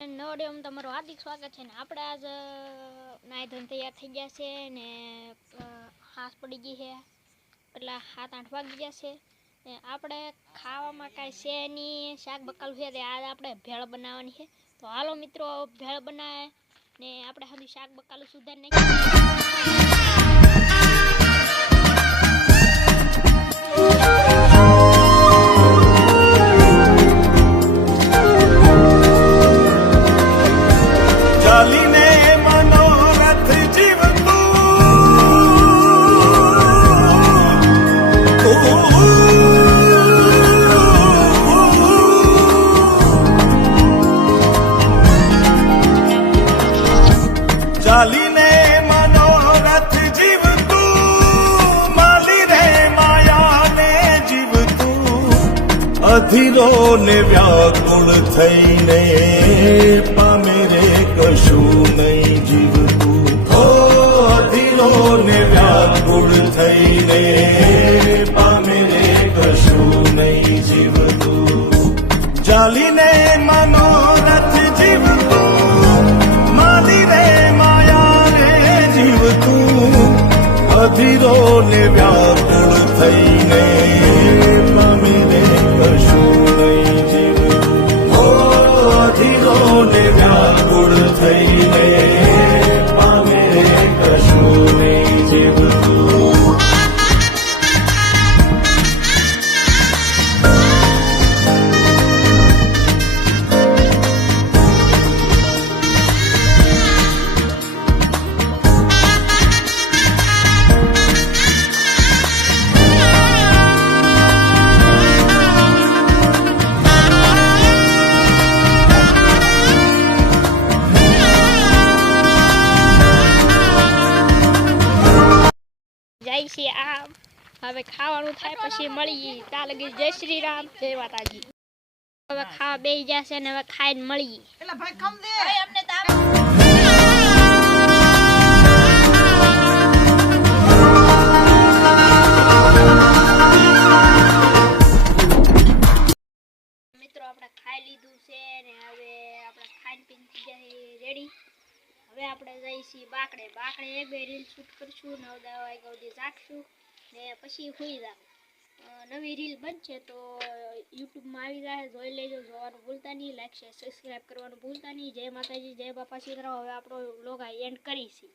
નવડિયામાં તમારું હાર્દિક સ્વાગત છે ને આપણે આજ નાઈ ધોઈને તૈયાર થઈ ગયા છે ને હાંસ પડી ગઈ છે એટલે 7-8 વાગી ગયા છે ને આપણે ખાવામાં કાંઈ છે નહીં શાક બકાલું છે તે આજ આપણે ભેળ બનાવવાની છે તો હાલો મિત્રો ભેળ બનાવે ને આપણે હજી શાક બકાલું સુધારી ચાલીને મનોરથ જીવતું માલી રે માયાને જીવતું અધીરો ને વ્યાકુળ થઈને પામે રે કશું નહીં જીવતું ઓ અધીરો ને વ્યાકુળ થઈને પામે રે કશું નહીં જીવતું ચાલીને મનોરથ જીવતું માલી રે અધીરો ને વ્યાકુળ થઈને પામીને કશું નહીં જીવતું ઓ અધીરો ને વ્યાકુળ થઈને પામીને કશું નહીં જીવતું જાય છે આમ હવે ખાવાનું થાય પછી મળીએ ત્યાં લગી જય શ્રી રામ જય માતાજી હવે ખાવા બેસી જશે ને હવે ખાઈને મળીએ એટલે ભાઈ કમ દે ભાઈ અમને તાવ મિત્રો આપણે ખાઈ લીધું છે ને હવે આપણે ખાઈને પીને થઈ ગયા રેડી હવે આપણે જઈશું બાકડે એક બે રીલ શૂટ કરશું 9-10 વાગ્યા સુધી જાગશું ને પછી સુઈ જાવ નવી રીલ બનશે તો યુટ્યુબમાં આવી જાય જોઈ લેજો જોવાનું ભૂલતા નહીં લાઈક શેર સબસ્ક્રાઈબ કરવાનું ભૂલતા નહીં જય માતાજી જય બાપા સીતારામ હવે આપણો વ્લોગ એન્ડ કરીશું